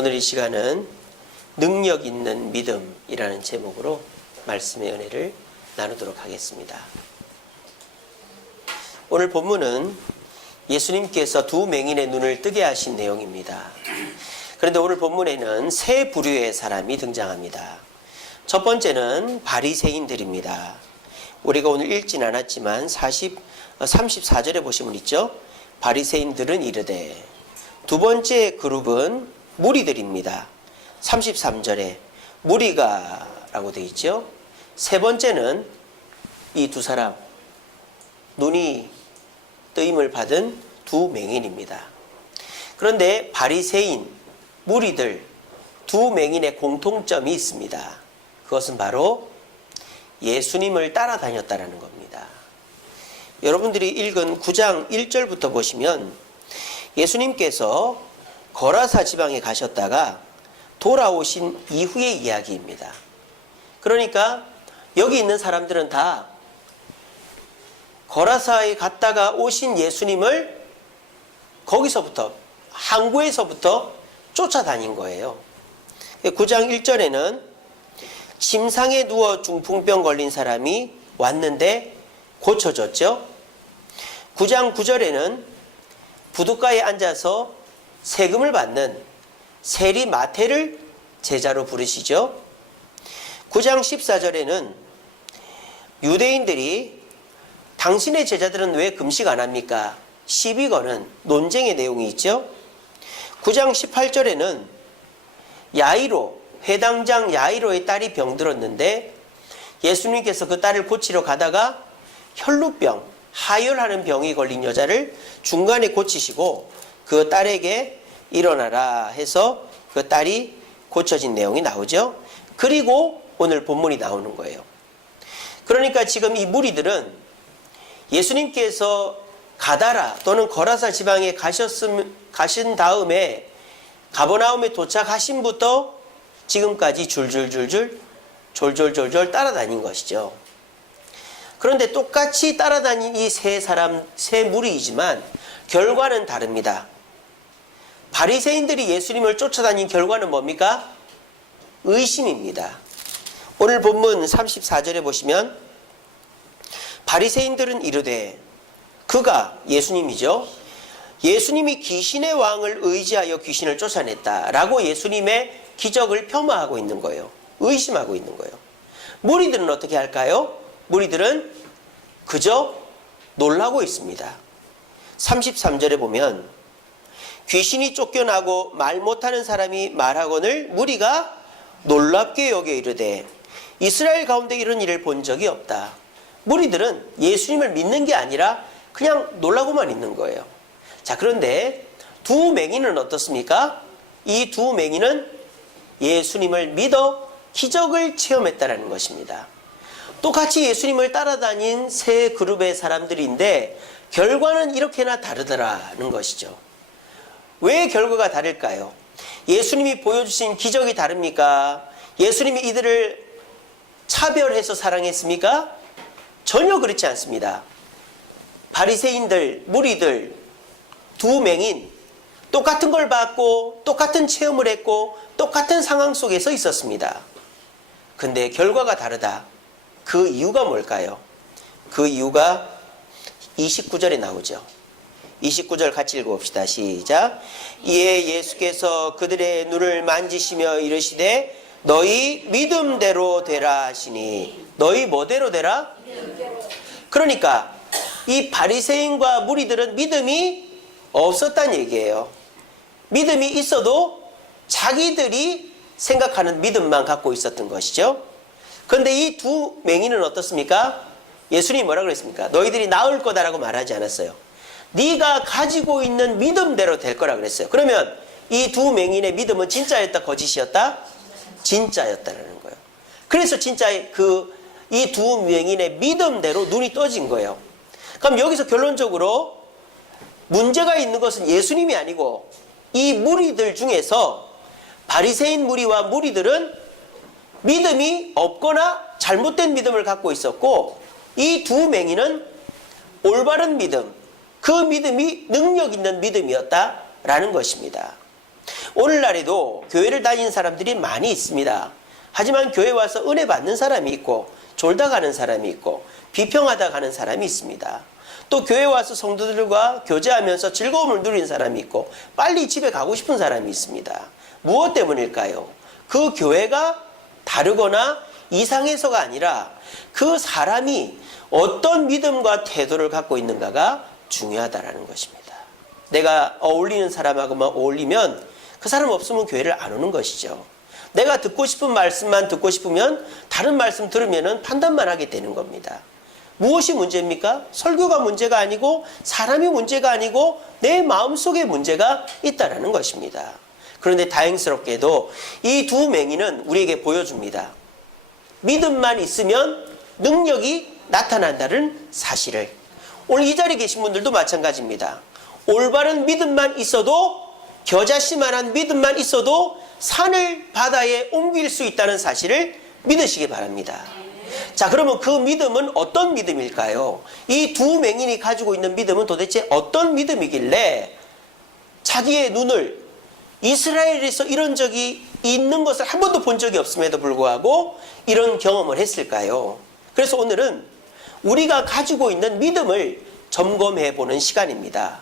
오늘 이 시간은 능력 있는 믿음이라는 제목으로 말씀의 은혜를 나누도록 하겠습니다. 오늘 본문은 예수님께서 두 맹인의 눈을 뜨게 하신 내용입니다. 그런데 오늘 본문에는 세 부류의 사람이 등장합니다. 첫 번째는 바리새인들입니다. 우리가 오늘 읽진 않았지만 34절에 보시면 있죠. 바리새인들은 이르되. 두 번째 그룹은 무리들입니다. 33절에 무리가 라고 되어 있죠. 세 번째는 이 두 사람, 눈이 뜨임을 받은 두 맹인입니다. 그런데 바리새인, 무리들 두 맹인의 공통점이 있습니다. 그것은 바로 예수님을 따라다녔다는 겁니다. 여러분들이 읽은 9장 1절부터 보시면 예수님께서 거라사 지방에 가셨다가 돌아오신 이후의 이야기입니다. 그러니까 여기 있는 사람들은 다 거라사에 갔다가 오신 예수님을 거기서부터, 항구에서부터 쫓아다닌 거예요. 9장 1절에는 침상에 누워 중풍병 걸린 사람이 왔는데 고쳐졌죠. 9장 9절에는 부둣가에 앉아서 세금을 받는 세리 마태를 제자로 부르시죠. 9장 14절에는 유대인들이 당신의 제자들은 왜 금식 안 합니까? 시비 거는 논쟁의 내용이 있죠. 9장 18절에는 야이로, 회당장 야이로의 딸이 병들었는데 예수님께서 그 딸을 고치러 가다가 혈루병, 하혈하는 병이 걸린 여자를 중간에 고치시고 그 딸에게 일어나라 해서 그 딸이 고쳐진 내용이 나오죠. 그리고 오늘 본문이 나오는 거예요. 그러니까 지금 이 무리들은 예수님께서 가다라 또는 거라사 지방에 가신 다음에 가버나움에 도착하신부터 지금까지 졸졸 따라다닌 것이죠. 그런데 똑같이 따라다닌 이 세 무리이지만 결과는 다릅니다. 바리새인들이 예수님을 쫓아다닌 결과는 뭡니까? 의심입니다. 오늘 본문 34절에 보시면 바리새인들은 이르되, 그가 예수님이죠. 예수님이 귀신의 왕을 의지하여 귀신을 쫓아냈다라고 예수님의 기적을 폄하하고 있는 거예요. 의심하고 있는 거예요. 무리들은 어떻게 할까요? 무리들은 그저 놀라고 있습니다. 33절에 보면 귀신이 쫓겨나고 말 못하는 사람이 말하거늘 무리가 놀랍게 여겨 이르되 이스라엘 가운데 이런 일을 본 적이 없다. 무리들은 예수님을 믿는 게 아니라 그냥 놀라고만 있는 거예요. 자, 그런데 두 맹인은 어떻습니까? 이 두 맹인은 예수님을 믿어 기적을 체험했다는 것입니다. 똑같이 예수님을 따라다닌 세 그룹의 사람들인데 결과는 이렇게나 다르더라는 것이죠. 왜 결과가 다를까요? 예수님이 보여주신 기적이 다릅니까? 예수님이 이들을 차별해서 사랑했습니까? 전혀 그렇지 않습니다. 바리새인들, 무리들, 두 맹인 똑같은 걸 받고 똑같은 체험을 했고 똑같은 상황 속에서 있었습니다. 근데 결과가 다르다. 그 이유가 뭘까요? 그 이유가 29절에 나오죠. 29절 같이 읽어봅시다. 시작. 이에 예수께서 그들의 눈을 만지시며 이르시되 너희 믿음대로 되라 하시니. 너희 뭐대로 되라? 그러니까 이 바리새인과 무리들은 믿음이 없었다는 얘기예요. 믿음이 있어도 자기들이 생각하는 믿음만 갖고 있었던 것이죠. 그런데 이 두 맹인은 어떻습니까? 예수님이 뭐라고 그랬습니까? 너희들이 나을 거다라고 말하지 않았어요. 네가 가지고 있는 믿음대로 될 거라 그랬어요. 그러면 이 두 맹인의 믿음은 진짜였다, 거짓이었다? 진짜였다라는 거예요. 그래서 진짜 이 두 맹인의 믿음대로 눈이 떠진 거예요. 그럼 여기서 결론적으로 문제가 있는 것은 예수님이 아니고 이 무리들 중에서 바리새인 무리와 무리들은 믿음이 없거나 잘못된 믿음을 갖고 있었고 이 두 맹인은 올바른 믿음, 그 믿음이 능력 있는 믿음이었다라는 것입니다. 오늘날에도 교회를 다니는 사람들이 많이 있습니다. 하지만 교회 와서 은혜 받는 사람이 있고 졸다 가는 사람이 있고 비평하다 가는 사람이 있습니다. 또 교회 와서 성도들과 교제하면서 즐거움을 누리는 사람이 있고 빨리 집에 가고 싶은 사람이 있습니다. 무엇 때문일까요? 그 교회가 다르거나 이상해서가 아니라 그 사람이 어떤 믿음과 태도를 갖고 있는가가 중요하다는 것입니다. 내가 어울리는 사람하고만 어울리면 그 사람 없으면 교회를 안 오는 것이죠. 내가 듣고 싶은 말씀만 듣고 싶으면 다른 말씀 들으면 판단만 하게 되는 겁니다. 무엇이 문제입니까? 설교가 문제가 아니고 사람이 문제가 아니고 내 마음속에 문제가 있다는 것입니다. 그런데 다행스럽게도 이 두 맹인은 우리에게 보여줍니다. 믿음만 있으면 능력이 나타난다는 사실을. 오늘 이 자리에 계신 분들도 마찬가지입니다. 올바른 믿음만 있어도, 겨자씨만한 믿음만 있어도 산을 바다에 옮길 수 있다는 사실을 믿으시기 바랍니다. 자, 그러면 그 믿음은 어떤 믿음일까요? 이 두 맹인이 가지고 있는 믿음은 도대체 어떤 믿음이길래 자기의 눈을 이스라엘에서 이런 적이 있는 것을 한 번도 본 적이 없음에도 불구하고 이런 경험을 했을까요? 그래서 오늘은 우리가 가지고 있는 믿음을 점검해 보는 시간입니다.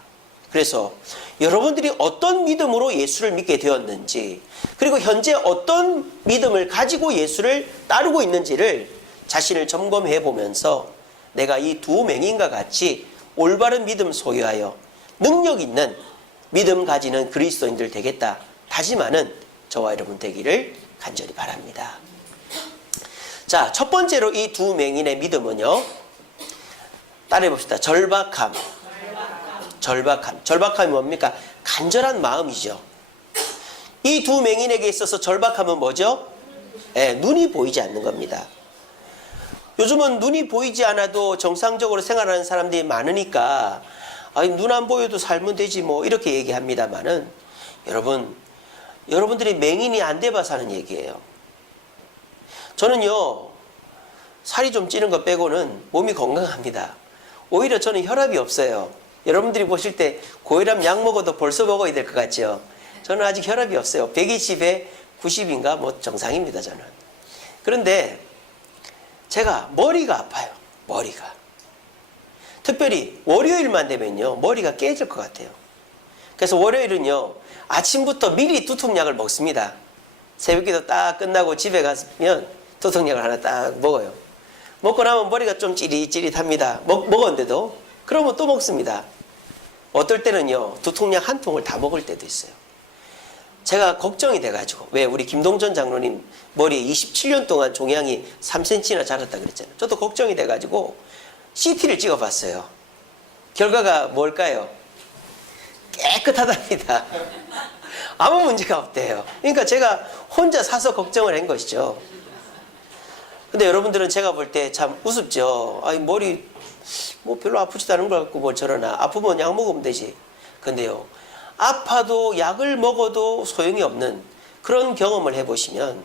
그래서 여러분들이 어떤 믿음으로 예수를 믿게 되었는지, 그리고 현재 어떤 믿음을 가지고 예수를 따르고 있는지를 자신을 점검해 보면서 내가 이 두 맹인과 같이 올바른 믿음 소유하여 능력 있는 믿음 가지는 그리스도인들 되겠다 다짐하는 저와 여러분 되기를 간절히 바랍니다. 자, 첫 번째로 이 두 맹인의 믿음은요, 따라해 봅시다. 절박함. 절박함이 뭡니까? 간절한 마음이죠. 이 두 맹인에게 있어서 절박함은 뭐죠? 눈이 보이지 않는 겁니다. 요즘은 눈이 보이지 않아도 정상적으로 생활하는 사람들이 많으니까 눈 안 보여도 살면 되지 뭐 이렇게 얘기합니다만은, 여러분들이 맹인이 안 돼봐서 하는 얘기예요. 저는요, 살이 좀 찌는 거 빼고는 몸이 건강합니다. 오히려 저는 혈압이 없어요. 여러분들이 보실 때 고혈압 약 먹어도 벌써 먹어야 될 것 같죠? 저는 아직 혈압이 없어요. 120에 90인가 뭐 정상입니다, 저는. 그런데 제가 머리가 아파요. 머리가. 특별히 월요일만 되면요, 머리가 깨질 것 같아요. 그래서 월요일은요, 아침부터 미리 두통약을 먹습니다. 새벽기도 딱 끝나고 집에 가면 두통약을 하나 딱 먹어요. 먹고 나면 머리가 좀 찌릿찌릿합니다. 먹었는데도. 그러면 또 먹습니다. 어떨 때는요, 두통약 한 통을 다 먹을 때도 있어요. 제가 걱정이 돼가지고, 왜 우리 김동전 장로님 머리에 27년 동안 종양이 3cm나 자랐다 그랬잖아요. 저도 걱정이 돼가지고 CT를 찍어봤어요. 결과가 뭘까요? 깨끗하답니다. 아무 문제가 없대요. 그러니까 제가 혼자 사서 걱정을 한 것이죠. 근데 여러분들은 제가 볼 때 참 우습죠. 머리 뭐 별로 아프지도 않은 것 같고 뭘 저러나. 아프면 약 먹으면 되지. 근데요, 아파도 약을 먹어도 소용이 없는 그런 경험을 해보시면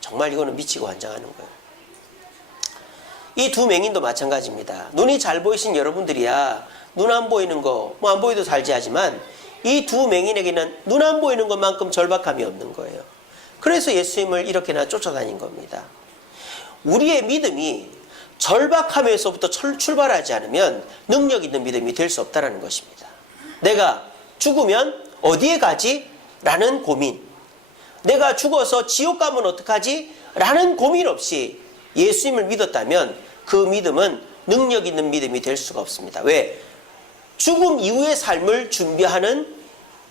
정말 이거는 미치고 환장하는 거예요. 이 두 맹인도 마찬가지입니다. 눈이 잘 보이신 여러분들이야 눈 안 보이는 거 뭐 안 보여도 살지 하지만, 이 두 맹인에게는 눈 안 보이는 것만큼 절박함이 없는 거예요. 그래서 예수님을 이렇게나 쫓아다닌 겁니다. 우리의 믿음이 절박함에서부터 출발하지 않으면 능력 있는 믿음이 될 수 없다는 것입니다. 내가 죽으면 어디에 가지? 라는 고민. 내가 죽어서 지옥 가면 어떡하지? 라는 고민 없이 예수님을 믿었다면 그 믿음은 능력 있는 믿음이 될 수가 없습니다. 왜? 죽음 이후의 삶을 준비하는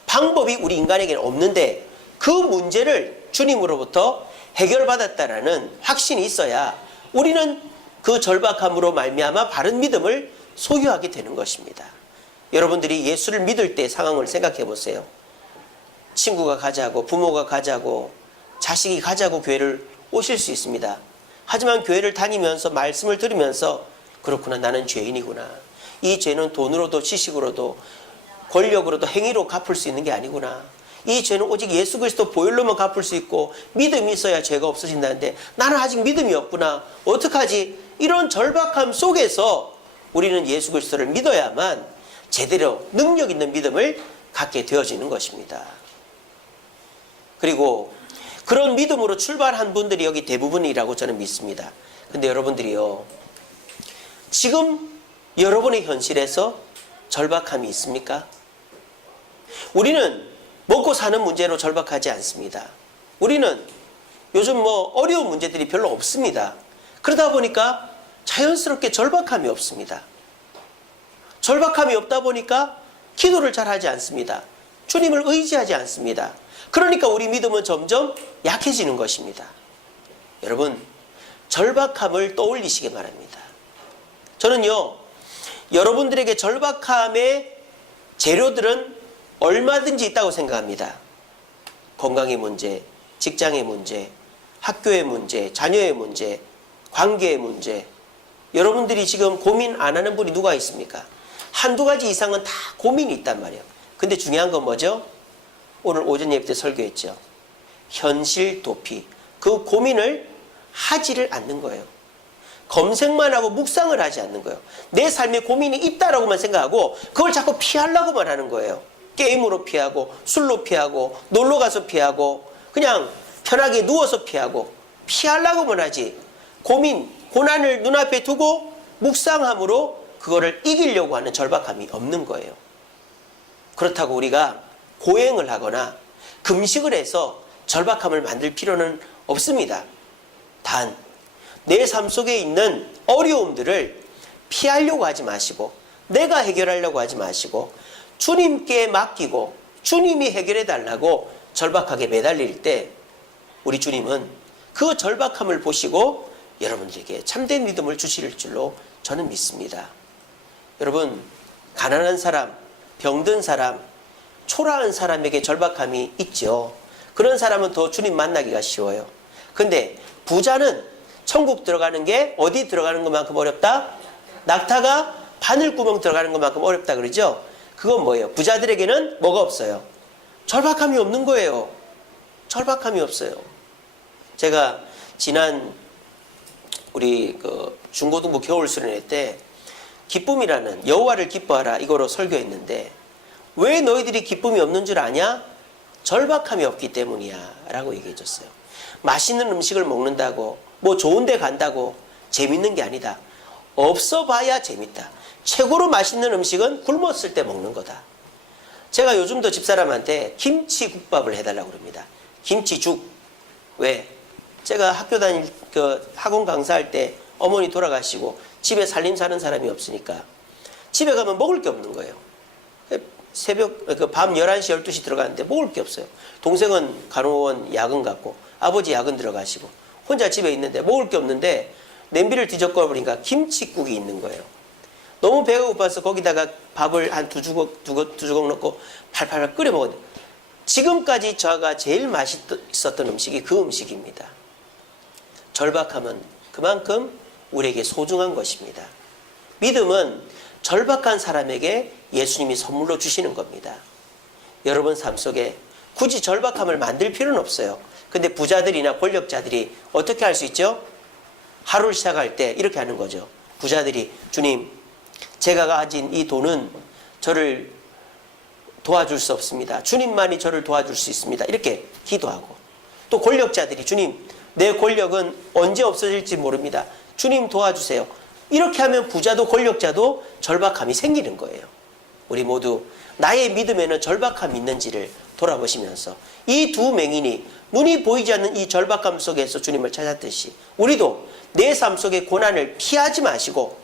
방법이 우리 인간에게는 없는데 그 문제를 주님으로부터 해결받았다라는 확신이 있어야 우리는 그 절박함으로 말미암아 바른 믿음을 소유하게 되는 것입니다. 여러분들이 예수를 믿을 때 상황을 생각해 보세요. 친구가 가자고, 부모가 가자고, 자식이 가자고 교회를 오실 수 있습니다. 하지만 교회를 다니면서 말씀을 들으면서 그렇구나, 나는 죄인이구나. 이 죄는 돈으로도 지식으로도 권력으로도 행위로 갚을 수 있는 게 아니구나. 이 죄는 오직 예수 그리스도 보혈로만 갚을 수 있고 믿음이 있어야 죄가 없어진다는데 나는 아직 믿음이 없구나. 어떡하지? 이런 절박함 속에서 우리는 예수 그리스도를 믿어야만 제대로 능력 있는 믿음을 갖게 되어지는 것입니다. 그리고 그런 믿음으로 출발한 분들이 여기 대부분이라고 저는 믿습니다. 근데 여러분들이요, 지금 여러분의 현실에서 절박함이 있습니까? 우리는 먹고 사는 문제로 절박하지 않습니다. 우리는 요즘 어려운 문제들이 별로 없습니다. 그러다 보니까 자연스럽게 절박함이 없습니다. 절박함이 없다 보니까 기도를 잘 하지 않습니다. 주님을 의지하지 않습니다. 그러니까 우리 믿음은 점점 약해지는 것입니다. 여러분, 절박함을 떠올리시기 바랍니다. 저는요, 여러분들에게 절박함의 재료들은 얼마든지 있다고 생각합니다. 건강의 문제, 직장의 문제, 학교의 문제, 자녀의 문제, 관계의 문제. 여러분들이 지금 고민 안 하는 분이 누가 있습니까? 한두 가지 이상은 다 고민이 있단 말이에요. 근데 중요한 건 뭐죠? 오늘 오전 예배 때 설교했죠. 현실 도피. 그 고민을 하지를 않는 거예요. 검색만 하고 묵상을 하지 않는 거예요. 내 삶에 고민이 있다라고만 생각하고 그걸 자꾸 피하려고만 하는 거예요. 게임으로 피하고, 술로 피하고, 놀러 가서 피하고, 그냥 편하게 누워서 피하려고만 하지. 고민, 고난을 눈앞에 두고 묵상함으로 그거를 이기려고 하는 절박함이 없는 거예요. 그렇다고 우리가 고행을 하거나 금식을 해서 절박함을 만들 필요는 없습니다. 단, 내 삶 속에 있는 어려움들을 피하려고 하지 마시고, 내가 해결하려고 하지 마시고, 주님께 맡기고 주님이 해결해 달라고 절박하게 매달릴 때 우리 주님은 그 절박함을 보시고 여러분들에게 참된 믿음을 주실 줄로 저는 믿습니다. 여러분, 가난한 사람, 병든 사람, 초라한 사람에게 절박함이 있죠. 그런 사람은 더 주님 만나기가 쉬워요. 근데 부자는 천국 들어가는 게 어디 들어가는 것만큼 어렵다? 낙타가 바늘구멍 들어가는 것만큼 어렵다 그러죠? 그건 뭐예요? 부자들에게는 뭐가 없어요? 절박함이 없는 거예요. 절박함이 없어요. 제가 지난 우리 중고등부 겨울 수련회 때 기쁨이라는, 여호와를 기뻐하라, 이거로 설교했는데 왜 너희들이 기쁨이 없는 줄 아냐? 절박함이 없기 때문이야 라고 얘기해 줬어요. 맛있는 음식을 먹는다고, 좋은 데 간다고 재밌는 게 아니다. 없어 봐야 재밌다. 최고로 맛있는 음식은 굶었을 때 먹는 거다. 제가 요즘도 집사람한테 김치국밥을 해달라고 그럽니다. 김치죽. 왜? 제가 학교 다닐 학원 강사할 때 어머니 돌아가시고 집에 살림 사는 사람이 없으니까 집에 가면 먹을 게 없는 거예요. 새벽 밤 11시 12시 들어가는데 먹을 게 없어요. 동생은 간호원 야근 갔고 아버지 야근 들어가시고 혼자 집에 있는데 먹을 게 없는데 냄비를 뒤적거 보니까 김치국이 있는 거예요. 너무 배가 고파서 거기다가 밥을 한 두 주걱 넣고 팔팔 끓여 먹었는데 지금까지 저가 제일 맛있었던 음식이 그 음식입니다. 절박함은 그만큼 우리에게 소중한 것입니다. 믿음은 절박한 사람에게 예수님이 선물로 주시는 겁니다. 여러분 삶 속에 굳이 절박함을 만들 필요는 없어요. 근데 부자들이나 권력자들이 어떻게 할 수 있죠? 하루를 시작할 때 이렇게 하는 거죠. 부자들이, 주님, 제가 가진 이 돈은 저를 도와줄 수 없습니다. 주님만이 저를 도와줄 수 있습니다. 이렇게 기도하고, 또 권력자들이, 주님, 내 권력은 언제 없어질지 모릅니다. 주님 도와주세요. 이렇게 하면 부자도 권력자도 절박함이 생기는 거예요. 우리 모두 나의 믿음에는 절박함이 있는지를 돌아보시면서 이 두 맹인이 눈이 보이지 않는 이 절박함 속에서 주님을 찾았듯이 우리도 내 삶 속의 고난을 피하지 마시고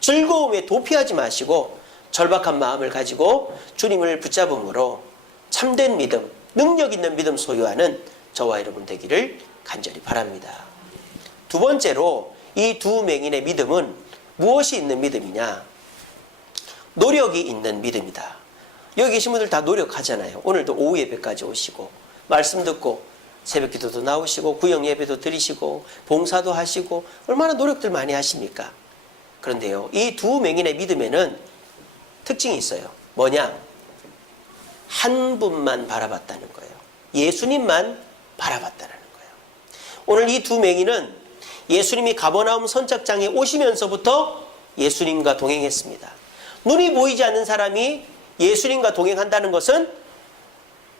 즐거움에 도피하지 마시고 절박한 마음을 가지고 주님을 붙잡음으로 참된 믿음, 능력 있는 믿음 소유하는 저와 여러분 되기를 간절히 바랍니다. 두 번째로 이 두 맹인의 믿음은 무엇이 있는 믿음이냐? 노력이 있는 믿음이다. 여기 계신 분들 다 노력하잖아요. 오늘도 오후 예배까지 오시고 말씀 듣고 새벽 기도도 나오시고 구역 예배도 드리시고 봉사도 하시고 얼마나 노력들 많이 하십니까? 그런데요, 이 두 맹인의 믿음에는 특징이 있어요. 뭐냐? 한 분만 바라봤다는 거예요. 예수님만 바라봤다는 거예요. 오늘 이 두 맹인은 예수님이 가버나움 선착장에 오시면서부터 예수님과 동행했습니다. 눈이 보이지 않는 사람이 예수님과 동행한다는 것은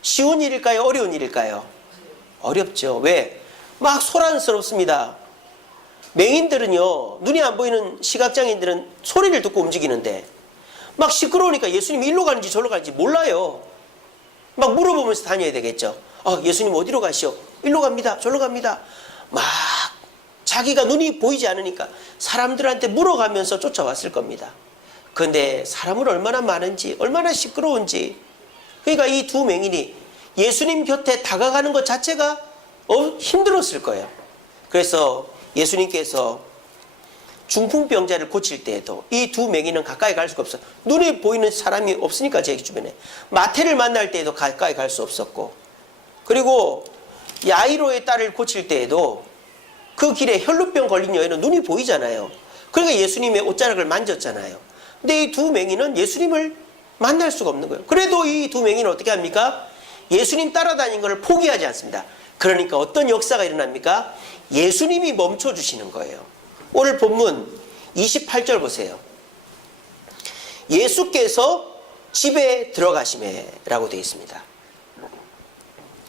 쉬운 일일까요? 어려운 일일까요? 어렵죠. 왜? 막 소란스럽습니다. 맹인들은요, 눈이 안 보이는 시각장애인들은 소리를 듣고 움직이는데 막 시끄러우니까 예수님이 일로 가는지 저로 가는지 몰라요. 막 물어보면서 다녀야 되겠죠. 예수님 어디로 가시오? 일로 갑니다. 저로 갑니다. 막 자기가 눈이 보이지 않으니까 사람들한테 물어가면서 쫓아왔을 겁니다. 그런데 사람은 얼마나 많은지, 얼마나 시끄러운지. 그러니까 이 두 맹인이 예수님 곁에 다가가는 것 자체가 힘들었을 거예요. 그래서 예수님께서 중풍병자를 고칠 때에도 이 두 맹인은 가까이 갈 수가 없어요. 눈에 보이는 사람이 없으니까 제 주변에. 마태를 만날 때에도 가까이 갈 수 없었고, 그리고 야이로의 딸을 고칠 때에도 그 길에 혈루병 걸린 여인은 눈이 보이잖아요. 그러니까 예수님의 옷자락을 만졌잖아요. 근데 이 두 맹인은 예수님을 만날 수가 없는 거예요. 그래도 이 두 맹인은 어떻게 합니까? 예수님 따라다닌 것을 포기하지 않습니다. 그러니까 어떤 역사가 일어납니까? 예수님이 멈춰주시는 거예요. 오늘 본문 28절 보세요. 예수께서 집에 들어가시매라고 되어 있습니다.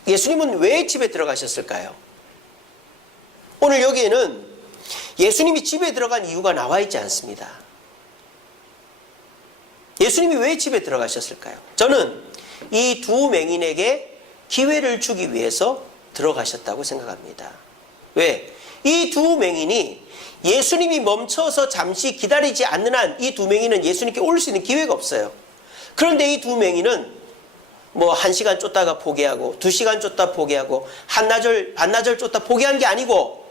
예수님은 왜 집에 들어가셨을까요? 오늘 여기에는 예수님이 집에 들어간 이유가 나와 있지 않습니다. 예수님이 왜 집에 들어가셨을까요? 저는 이 두 맹인에게 기회를 주기 위해서 들어가셨다고 생각합니다. 왜? 이 두 맹인이 예수님이 멈춰서 잠시 기다리지 않는 한 이 두 맹인은 예수님께 올 수 있는 기회가 없어요. 그런데 이 두 맹인은 뭐 1시간 쫓다가 포기하고 2시간 쫓다 포기하고 반나절 쫓다 포기한 게 아니고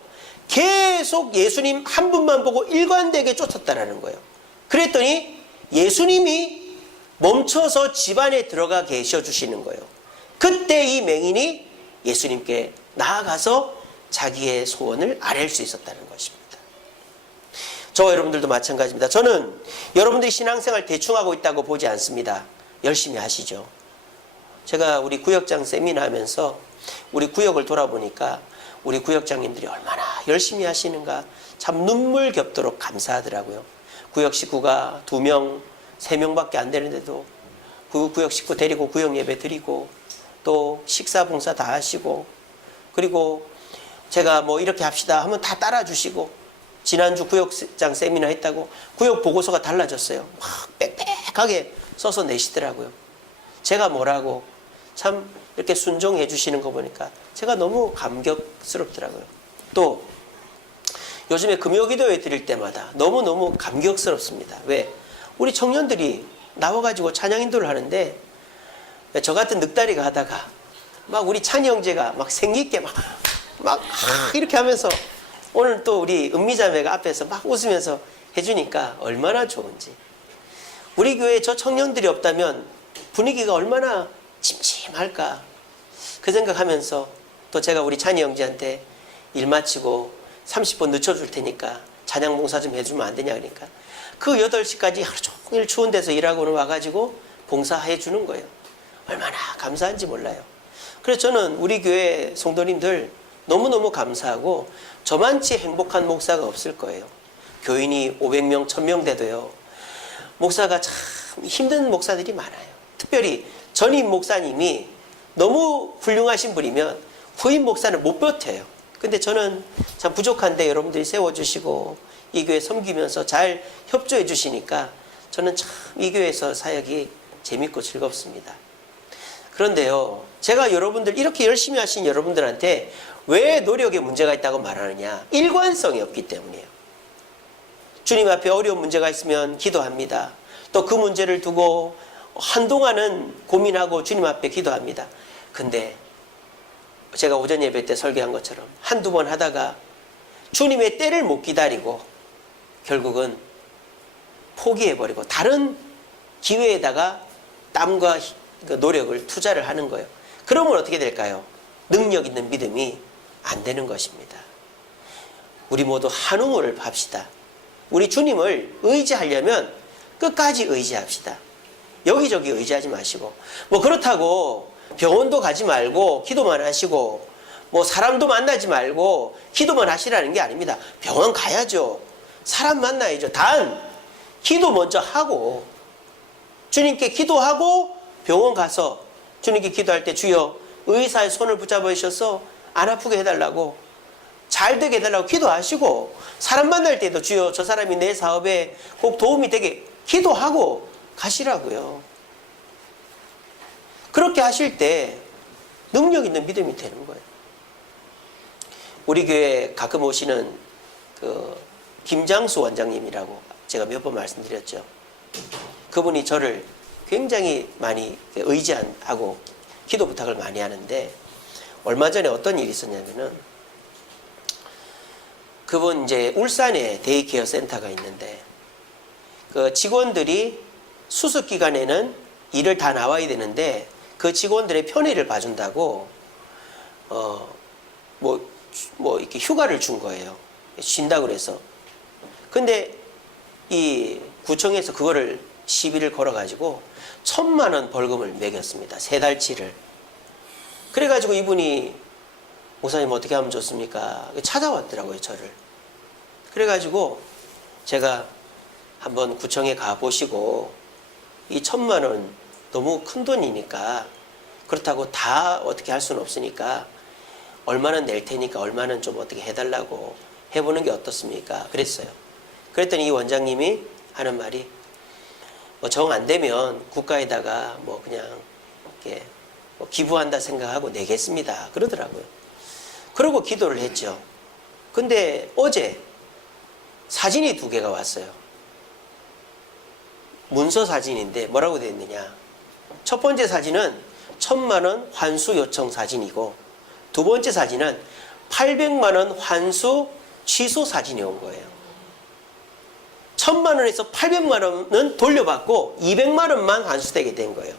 계속 예수님 한 분만 보고 일관되게 쫓았다라는 거예요. 그랬더니 예수님이 멈춰서 집 안에 들어가 계셔 주시는 거예요. 그때 이 맹인이 예수님께 나아가서 자기의 소원을 아뢰 수 있었다는 것입니다. 저와 여러분들도 마찬가지입니다. 저는 여러분들이 신앙생활 대충 하고 있다고 보지 않습니다. 열심히 하시죠. 제가 우리 구역장 세미나 하면서 우리 구역을 돌아보니까 우리 구역장님들이 얼마나 열심히 하시는가 참 눈물 겹도록 감사하더라고요. 구역 식구가 2명, 3명밖에 안 되는데도 그 구역 식구 데리고 구역 예배 드리고 또 식사 봉사 다 하시고, 그리고 제가 뭐 이렇게 합시다 하면 다 따라주시고, 지난주 구역장 세미나 했다고 구역 보고서가 달라졌어요. 막 빽빽하게 써서 내시더라고요. 제가 뭐라고 참 이렇게 순종해 주시는 거 보니까 제가 너무 감격스럽더라고요. 또 요즘에 금요기도회 드릴 때마다 너무너무 감격스럽습니다. 왜? 우리 청년들이 나와가지고 찬양 인도를 하는데 저 같은 늑다리가 하다가 막 우리 찬이 형제가 막 생기있게 막 이렇게 하면서 오늘 또 우리 은미자매가 앞에서 막 웃으면서 해주니까 얼마나 좋은지. 우리 교회에 저 청년들이 없다면 분위기가 얼마나 침침할까 그 생각하면서, 또 제가 우리 찬이 형제한테 일 마치고 30분 늦춰줄 테니까 찬양 봉사 좀 해주면 안 되냐 그러니까 그 8시까지 하루 종일 추운 데서 일하고는 와가지고 봉사해 주는 거예요. 얼마나 감사한지 몰라요. 그래서 저는 우리 교회 성도님들 너무너무 감사하고 저만치 행복한 목사가 없을 거예요. 교인이 500명, 1000명 돼도요, 목사가 참 힘든 목사들이 많아요. 특별히 전임 목사님이 너무 훌륭하신 분이면 후임 목사는 못 버텨요. 근데 저는 참 부족한데 여러분들이 세워주시고 이 교회 섬기면서 잘 협조해 주시니까 저는 참 이 교회에서 사역이 재밌고 즐겁습니다. 그런데요, 제가 여러분들 이렇게 열심히 하신 여러분들한테 왜 노력에 문제가 있다고 말하느냐? 일관성이 없기 때문이에요. 주님 앞에 어려운 문제가 있으면 기도합니다. 또 그 문제를 두고 한동안은 고민하고 주님 앞에 기도합니다. 근데 제가 오전 예배 때 설교한 것처럼 한두 번 하다가 주님의 때를 못 기다리고 결국은 포기해버리고 다른 기회에다가 땀과 노력을 투자를 하는 거예요. 그러면 어떻게 될까요? 능력 있는 믿음이 안 되는 것입니다. 우리 모두 한웅을 합시다. 우리 주님을 의지하려면 끝까지 의지합시다. 여기저기 의지하지 마시고, 뭐 그렇다고 병원도 가지 말고 기도만 하시고 뭐 사람도 만나지 말고 기도만 하시라는 게 아닙니다. 병원 가야죠. 사람 만나야죠. 단 기도 먼저 하고 주님께 기도하고 병원 가서 주님께 기도할 때 주여 의사의 손을 붙잡아 주셔서 안 아프게 해달라고, 잘 되게 해달라고 기도하시고, 사람 만날 때도 주여 저 사람이 내 사업에 꼭 도움이 되게 기도하고 가시라고요. 그렇게 하실 때 능력 있는 믿음이 되는 거예요. 우리 교회 가끔 오시는 그 김장수 원장님이라고 제가 몇 번 말씀드렸죠. 그분이 저를 굉장히 많이 의지하고 기도 부탁을 많이 하는데, 얼마 전에 어떤 일이 있었냐면은, 그분 이제 울산에 데이케어 센터가 있는데, 그 직원들이 수습 기간에는 일을 다 나와야 되는데 그 직원들의 편의를 봐준다고 뭐 이렇게 휴가를 준 거예요. 쉰다고 그래서. 근데 이 구청에서 그거를 시비를 걸어가지고 1,000만 원 벌금을 매겼습니다. 3달치를. 그래가지고 이분이 목사님 어떻게 하면 좋습니까? 찾아왔더라고요, 저를. 그래가지고 제가 한번 구청에 가보시고, 이 1,000만 원 너무 큰 돈이니까, 그렇다고 다 어떻게 할 수는 없으니까 얼마는 낼 테니까 얼마는 좀 어떻게 해달라고 해보는 게 어떻습니까? 그랬어요. 그랬더니 이 원장님이 하는 말이, 뭐 정 안 되면 국가에다가 뭐 그냥 이렇게 뭐 기부한다 생각하고 내겠습니다. 그러더라고요. 그러고 기도를 했죠. 근데 어제 사진이 2개가 왔어요. 문서 사진인데 뭐라고 되어 있느냐. 첫 번째 사진은 1,000만 원 환수 요청 사진이고, 두 번째 사진은 800만 원 환수 취소 사진이 온 거예요. 1,000만 원에서 800만 원은 돌려받고 200만 원만 환수되게 된 거예요.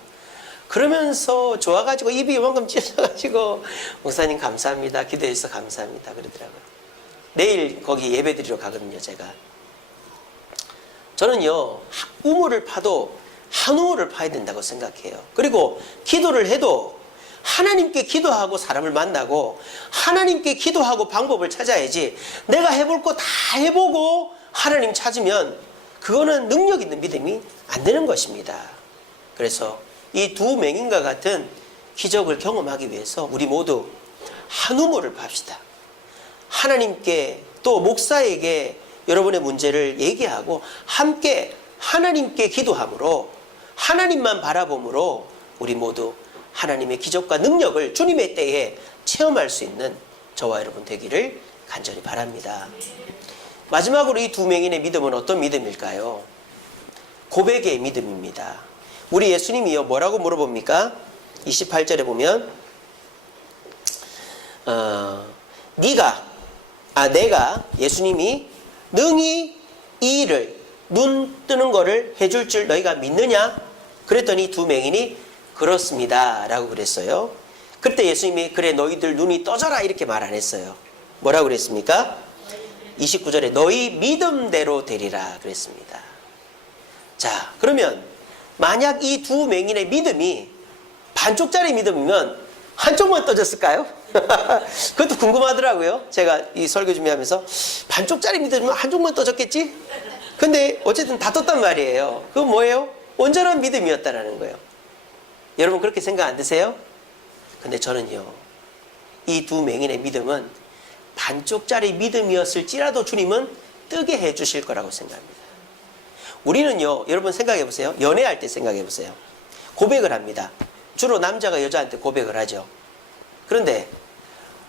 그러면서 좋아가지고 입이 이만큼 찢어져가지고 목사님 감사합니다. 기도해 주셔서 감사합니다. 그러더라고요. 내일 거기 예배 드리러 가거든요, 제가. 저는요, 우물을 파도 한 우물을 파야 된다고 생각해요. 그리고 기도를 해도 하나님께 기도하고 사람을 만나고 하나님께 기도하고 방법을 찾아야지, 내가 해볼 거 다 해보고 하나님 찾으면 그거는 능력 있는 믿음이 안 되는 것입니다. 그래서 이 2 맹인과 같은 기적을 경험하기 위해서 우리 모두 한 우물을 팝시다. 하나님께, 또 목사에게 여러분의 문제를 얘기하고 함께 하나님께 기도함으로, 하나님만 바라봄으로 우리 모두 하나님의 기적과 능력을 주님의 때에 체험할 수 있는 저와 여러분 되기를 간절히 바랍니다. 마지막으로 이 2 맹인의 믿음은 어떤 믿음일까요? 고백의 믿음입니다. 우리 예수님이요 뭐라고 물어봅니까? 28절에 보면 내가 예수님이 능히 이 일을, 눈 뜨는 거를 해줄 줄 너희가 믿느냐? 그랬더니 2 맹인이 그렇습니다 라고 그랬어요. 그때 예수님이 그래 너희들 눈이 떠져라 이렇게 말 안 했어요. 뭐라고 그랬습니까? 29절에 너희 믿음대로 되리라 그랬습니다. 자, 그러면 만약 이 2 맹인의 믿음이 반쪽짜리 믿음이면 한쪽만 떠졌을까요? 그것도 궁금하더라고요. 제가 이 설교 준비하면서 반쪽짜리 믿음이면 한쪽만 떠졌겠지? 근데 어쨌든 다 떴단 말이에요. 그건 뭐예요? 온전한 믿음이었다라는 거예요. 여러분 그렇게 생각 안 드세요? 근데 저는요, 이 2 맹인의 믿음은 반쪽짜리 믿음이었을지라도 주님은 뜨게 해주실 거라고 생각합니다. 우리는요, 여러분 생각해 보세요. 연애할 때 생각해 보세요. 고백을 합니다. 주로 남자가 여자한테 고백을 하죠. 그런데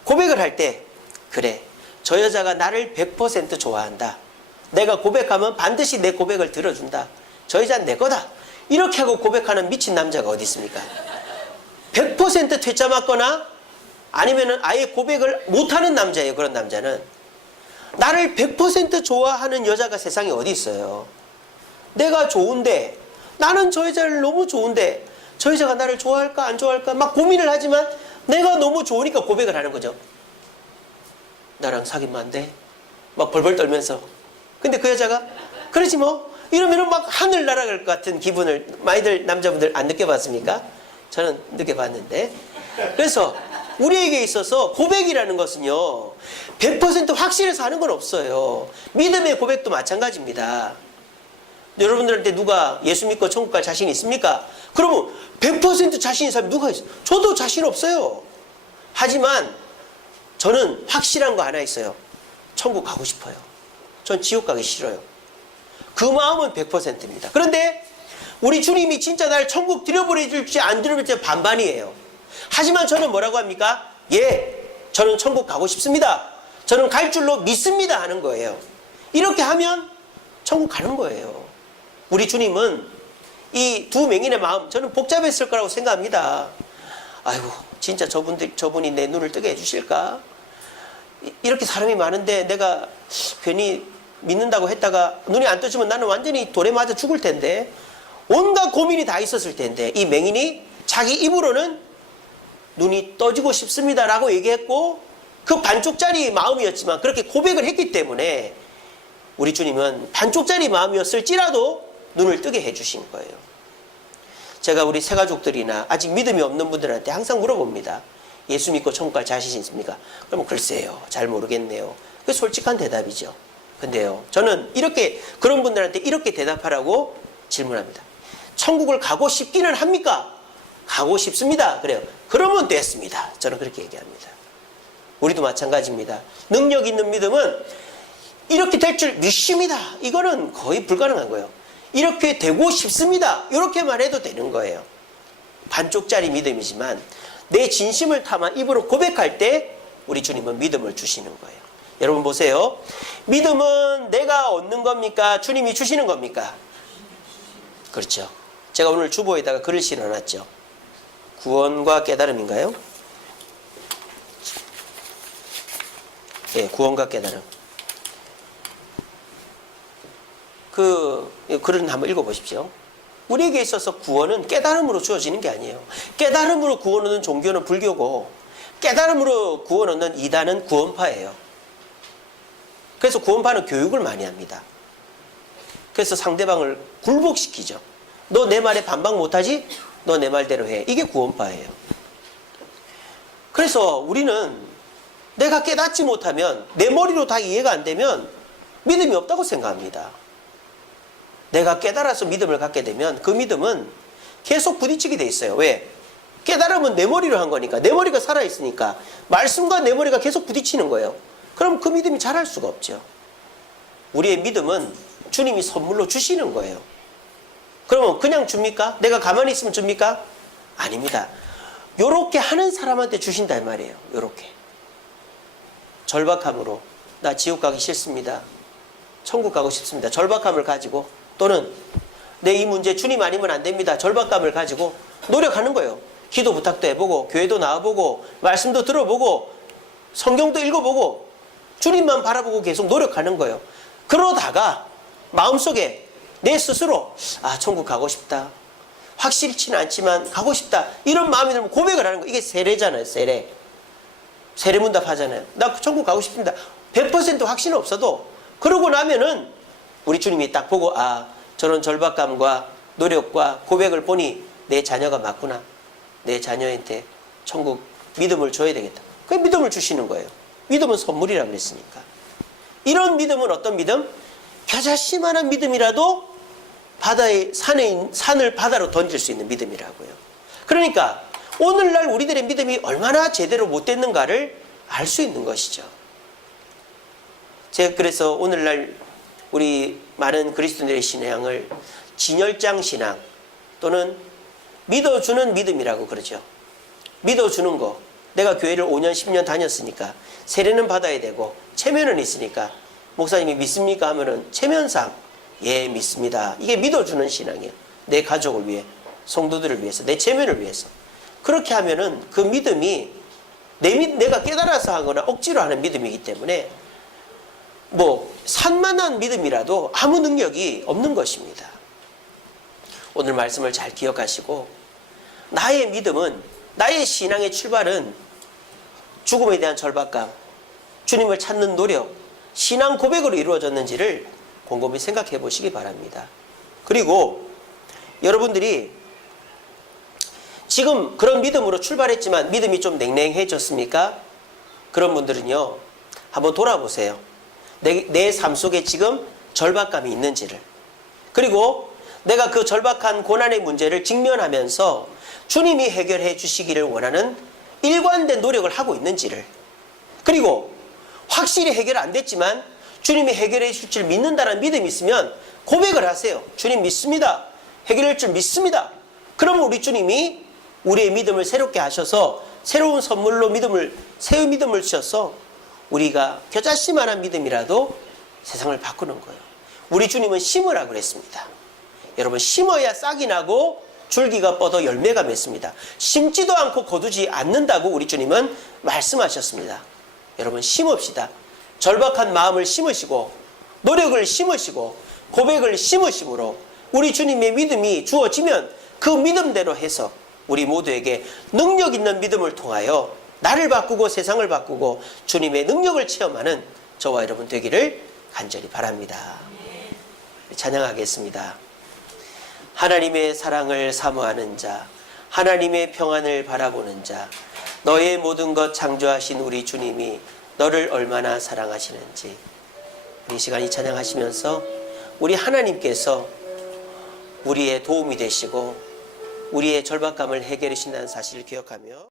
고백을 할 때, 그래, 저 여자가 나를 100% 좋아한다. 내가 고백하면 반드시 내 고백을 들어준다. 저 여자는 내 거다. 이렇게 하고 고백하는 미친 남자가 어디 있습니까? 100% 퇴짜 맞거나 아니면은 아예 고백을 못하는 남자예요. 그런 남자는. 나를 100% 좋아하는 여자가 세상에 어디 있어요? 내가 좋은데, 나는 저 여자를 너무 좋은데 저 여자가 나를 좋아할까 안 좋아할까 막 고민을 하지만 내가 너무 좋으니까 고백을 하는 거죠. 나랑 사귀면 안 돼? 막 벌벌 떨면서. 근데 그 여자가 그러지 뭐 이러면은 막 하늘 날아갈 것 같은 기분을 많이들 남자분들 안 느껴봤습니까? 저는 느껴봤는데. 그래서 우리에게 있어서 고백이라는 것은요 100% 확신해서 하는 건 없어요. 믿음의 고백도 마찬가지입니다. 여러분들한테 누가 예수 믿고 천국 갈 자신 있습니까? 그러면 100% 자신 있는 사람이 누가 있어요? 저도 자신 없어요. 하지만 저는 확실한 거 하나 있어요. 천국 가고 싶어요. 전 지옥 가기 싫어요. 그 마음은 100%입니다. 그런데 우리 주님이 진짜 날 천국 들여보내줄지 안 들여보내줄지 반반이에요. 하지만 저는 뭐라고 합니까? 예, 저는 천국 가고 싶습니다. 저는 갈 줄로 믿습니다 하는 거예요. 이렇게 하면 천국 가는 거예요. 우리 주님은 이 두 맹인의 마음, 저는 복잡했을 거라고 생각합니다. 아이고, 진짜 저분이 내 눈을 뜨게 해주실까? 이렇게 사람이 많은데 내가 괜히 믿는다고 했다가 눈이 안 떠지면 나는 완전히 돌에 맞아 죽을 텐데, 온갖 고민이 다 있었을 텐데, 이 맹인이 자기 입으로는 눈이 떠지고 싶습니다라고 얘기했고, 그 반쪽짜리 마음이었지만 그렇게 고백을 했기 때문에 우리 주님은 반쪽짜리 마음이었을지라도 눈을 뜨게 해주신 거예요. 제가 우리 새가족들이나 아직 믿음이 없는 분들한테 항상 물어봅니다. 예수 믿고 천국 갈 자신 있습니까? 그러면 글쎄요, 잘 모르겠네요. 그게 솔직한 대답이죠. 근데요, 저는 이렇게 그런 분들한테 이렇게 대답하라고 질문합니다. 천국을 가고 싶기는 합니까? 가고 싶습니다. 그래요. 그러면 됐습니다. 저는 그렇게 얘기합니다. 우리도 마찬가지입니다. 능력 있는 믿음은 이렇게 될 줄 믿습니다. 이거는 거의 불가능한 거예요. 이렇게 되고 싶습니다. 이렇게만 해도 되는 거예요. 반쪽짜리 믿음이지만 내 진심을 담아 입으로 고백할 때 우리 주님은 믿음을 주시는 거예요. 여러분 보세요. 믿음은 내가 얻는 겁니까? 주님이 주시는 겁니까? 그렇죠. 제가 오늘 주보에다가 글을 실어놨죠. 구원과 깨달음인가요? 예, 구원과 깨달음. 그 글을 한번 읽어보십시오. 우리에게 있어서 구원은 깨달음으로 주어지는 게 아니에요. 깨달음으로 구원 얻는 종교는 불교고, 깨달음으로 구원 얻는 이단은 구원파예요. 그래서 구원파는 교육을 많이 합니다. 그래서 상대방을 굴복시키죠. 너 내 말에 반박 못하지? 너 내 말대로 해. 이게 구원파예요. 그래서 우리는 내가 깨닫지 못하면, 내 머리로 다 이해가 안 되면 믿음이 없다고 생각합니다. 내가 깨달아서 믿음을 갖게 되면 그 믿음은 계속 부딪히게 돼 있어요. 왜? 깨달음은 내 머리로 한 거니까, 내 머리가 살아있으니까 말씀과 내 머리가 계속 부딪히는 거예요. 그럼 그 믿음이 자랄 수가 없죠. 우리의 믿음은 주님이 선물로 주시는 거예요. 그러면 그냥 줍니까? 내가 가만히 있으면 줍니까? 아닙니다. 요렇게 하는 사람한테 주신단 말이에요. 요렇게 절박함으로, 나 지옥 가기 싫습니다, 천국 가고 싶습니다, 절박함을 가지고, 또는 내 이 문제 주님 아니면 안 됩니다, 절박감을 가지고 노력하는 거예요. 기도 부탁도 해보고, 교회도 나와보고, 말씀도 들어보고, 성경도 읽어보고, 주님만 바라보고 계속 노력하는 거예요. 그러다가 마음속에 내 스스로 천국 가고 싶다, 확실치는 않지만 가고 싶다, 이런 마음이 들면 고백을 하는 거예요. 이게 세례잖아요. 세례문답 하잖아요. 나 천국 가고 싶습니다. 100% 확신은 없어도 그러고 나면은 우리 주님이 딱 보고, 저런 절박감과 노력과 고백을 보니 내 자녀가 맞구나, 내 자녀한테 천국 믿음을 줘야 되겠다. 그 믿음을 주시는 거예요. 믿음은 선물이라고 그랬으니까. 이런 믿음은 어떤 믿음? 겨자씨만한 믿음이라도 산을 바다로 던질 수 있는 믿음이라고요. 그러니까 오늘날 우리들의 믿음이 얼마나 제대로 못 됐는가를 알 수 있는 것이죠. 제가 그래서 오늘날 우리 많은 그리스도인들의 신앙을 진열장 신앙 또는 믿어주는 믿음이라고 그러죠. 믿어주는 거. 내가 교회를 5년 10년 다녔으니까 세례는 받아야 되고 체면은 있으니까 목사님이 믿습니까? 하면은 체면상 예 믿습니다. 이게 믿어주는 신앙이에요. 내 가족을 위해, 성도들을 위해서, 내 체면을 위해서. 그렇게 하면은 그 믿음이 내가 깨달아서 하거나 억지로 하는 믿음이기 때문에 산만한 믿음이라도 아무 능력이 없는 것입니다. 오늘 말씀을 잘 기억하시고, 나의 믿음은, 나의 신앙의 출발은 죽음에 대한 절박감, 주님을 찾는 노력, 신앙 고백으로 이루어졌는지를 곰곰이 생각해 보시기 바랍니다. 그리고 여러분들이 지금 그런 믿음으로 출발했지만 믿음이 좀 냉랭해졌습니까? 그런 분들은요, 한번 돌아보세요. 내 삶 속에 지금 절박감이 있는지를, 그리고 내가 그 절박한 고난의 문제를 직면하면서 주님이 해결해 주시기를 원하는 일관된 노력을 하고 있는지를, 그리고 확실히 해결 안 됐지만 주님이 해결해 줄 줄 믿는다는 믿음이 있으면 고백을 하세요. 주님 믿습니다. 해결할 줄 믿습니다. 그러면 우리 주님이 우리의 믿음을 새롭게 하셔서 새로운 선물로 새 믿음을 주셔서 우리가 겨자씨만한 믿음이라도 세상을 바꾸는 거예요. 우리 주님은 심으라고 그랬습니다. 여러분, 심어야 싹이 나고 줄기가 뻗어 열매가 맺습니다. 심지도 않고 거두지 않는다고 우리 주님은 말씀하셨습니다. 여러분, 심읍시다. 절박한 마음을 심으시고 노력을 심으시고 고백을 심으심으로 우리 주님의 믿음이 주어지면 그 믿음대로 해서 우리 모두에게 능력 있는 믿음을 통하여 나를 바꾸고 세상을 바꾸고 주님의 능력을 체험하는 저와 여러분 되기를 간절히 바랍니다. 찬양하겠습니다. 하나님의 사랑을 사모하는 자, 하나님의 평안을 바라보는 자, 너의 모든 것 창조하신 우리 주님이 너를 얼마나 사랑하시는지 우리 시간이 찬양하시면서 우리 하나님께서 우리의 도움이 되시고 우리의 절박감을 해결해 주신다는 사실을 기억하며